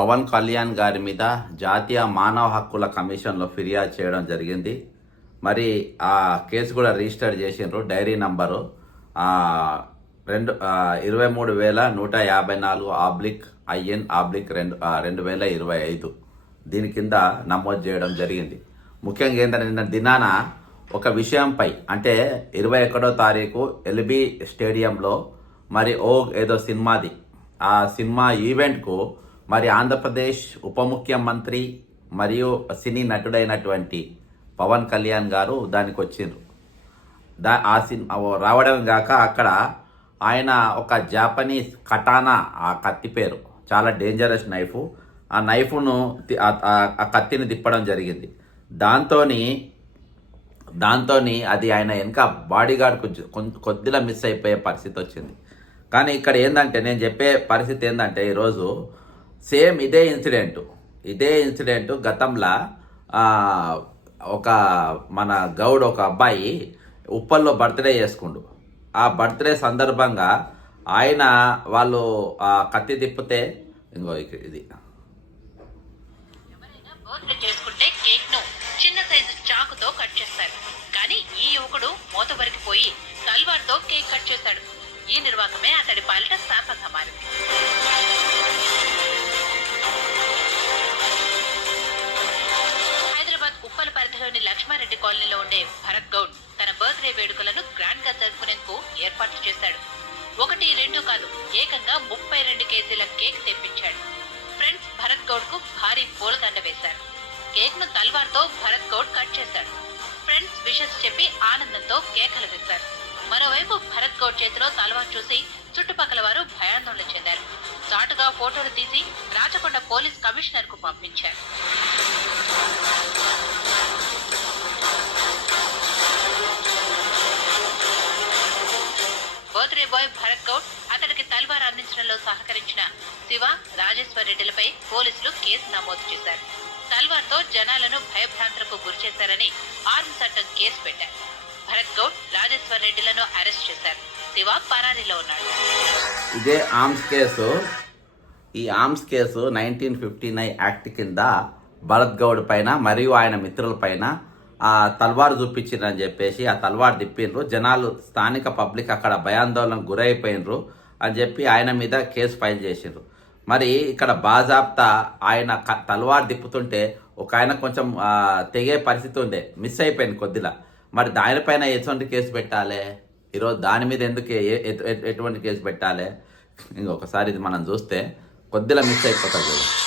పవన్ కళ్యాణ్ గారి మీద జాతీయ మానవ హక్కుల కమిషన్లో ఫిర్యాదు చేయడం జరిగింది. మరి ఆ కేసు కూడా రిజిస్టర్ చేసిండ్రు డైరీ నంబరు. రెండు ఇరవై మూడు వేల నూట యాభై నాలుగు ఆబ్లిక్ ఐఎన్ ఆబ్లిక్ రెండు రెండు వేల ఇరవై ఐదు. దీని కింద నమోదు చేయడం జరిగింది. ముఖ్యంగా ఏంటంటే నిన్న దినాన ఒక విషయంపై అంటే ఇరవై ఒకటో తారీఖు ఎల్బీ స్టేడియంలో మరి ఓ ఏదో సినిమాది ఆ సినిమా ఈవెంట్కు మరి ఆంధ్రప్రదేశ్ ఉప ముఖ్యమంత్రి మరియు సినీ నటుడైనటువంటి పవన్ కళ్యాణ్ గారు దానికి వచ్చిండ్రు దా ఆ సినిమా రావడం గాక అక్కడ ఆయన ఒక జాపనీస్ కటానా ఆ కత్తి పేరు చాలా డేంజరస్ నైఫ్ ఆ నైఫ్ను ఆ- కత్తిని తిప్పడం జరిగింది. దాంతోని దాంతోని అది ఆయన వెనక బాడీగార్డ్కు కొద్దిలా కొద్దిగా మిస్ అయిపోయే పరిస్థితి వచ్చింది. కానీ ఇక్కడ ఏంటంటే నేను చెప్పే పరిస్థితి ఏంటంటే ఈరోజు సేమ్ ఇదే ఇన్సిడెంట్. ఇదే ఇన్సిడెంట్ గతంలో ఒక మన గౌడ్ ఒక అబ్బాయి ఉప్పల్లో బర్త్డే చేసుకుండు. ఆ బర్త్డే సందర్భంగా ఆయన వాళ్ళు ఆ కత్తి తిప్పితే ఇంకో ఇది. చేసుకుంటే కేక్ను చిన్న సైజు చాకుతో కట్ చేస్తారు. కానీ ఈ యువకుడు మూతవరికి పోయి తల్వార్తో కేక్ కట్ చేశాడు. ఈ నిర్వాహమే అతడి పాలిట శాపంగా మారింది పరిధిలోని లక్ష్మారెడ్డి కాలనీలో ఉండే భరత్ గౌడ్ తన బర్త్డే వేడుకలను గ్రాండ్గా జరుపుకునేందుకు ఏర్పాట్లు చేశాడు. ఒకటి రెండు కాదు ఏకంగా ముప్పై రెండు కేజీల కేక్ తెప్పించాడు. ఫ్రెండ్స్ భరత్ గౌడ్కు భారీ పూలదండ వేశారు. కేక్ను తల్వార్తో భరత్ గౌడ్ కట్ చేశాడు. ఫ్రెండ్స్ విషెస్ చెప్పి ఆనందంతో కేకలు వేశారు మరోవైపు భరత్ గౌడ్ చేతిలో తల్వార్ చూసి చుట్టుపక్కల వారు భయాందోళన చెందారు. చాటుగా ఫోటోలు తీసి రాచకొండ పోలీస్ కమిషనర్కు పంపించారు. బర్త్డే బాయ్ భరత్ గౌడ్ అతడికి తల్వార్ అందించడంలో సహకరించిన శివ రాజేశ్వర్ రెడ్డిలపై పోలీసులు కేసు నమోదు చేశారు. తల్వార్తో జనాలను భయభ్రాంతులకు గురిచేశారని ఆర్మ్స్ చట్టం కేసు పెట్టారు. భరత్ గౌడ్ రాజేశ్వర్ రెడ్డిలను అరెస్ట్ చేశారు. శివ పరారీలో ఉన్నాడు. ఇదే ఆర్మ్స్ కేసు. ఈ arms case nineteen fifty nine act కింద భరత్ గౌడ్ పైన మరియు ఆయన మిత్రుల పైన ఆ తల్వార్ చూపించిండ్రని చెప్పేసి ఆ తల్వారు తిప్పిండ్రు జనాలు స్థానిక పబ్లిక్ అక్కడ భయాందోళనకు గురైపోయినరు అని చెప్పి ఆయన మీద కేసు ఫైల్ చేసిండ్రు మరి ఇక్కడ బాజాబ్తా ఆయన క- తిప్పుతుంటే ఒక ఆయన కొంచెం తెగే పరిస్థితి ఉండే మిస్ అయిపోయింది కొద్దిలా. మరి దానిపైన ఎటువంటి కేసు పెట్టాలి? ఈరోజు దాని మీద ఎందుకు ఎటువంటి కేసు పెట్టాలి? ఇంకొకసారి ఇది మనం చూస్తే కొద్దిలా మిస్ అయిపోతుంది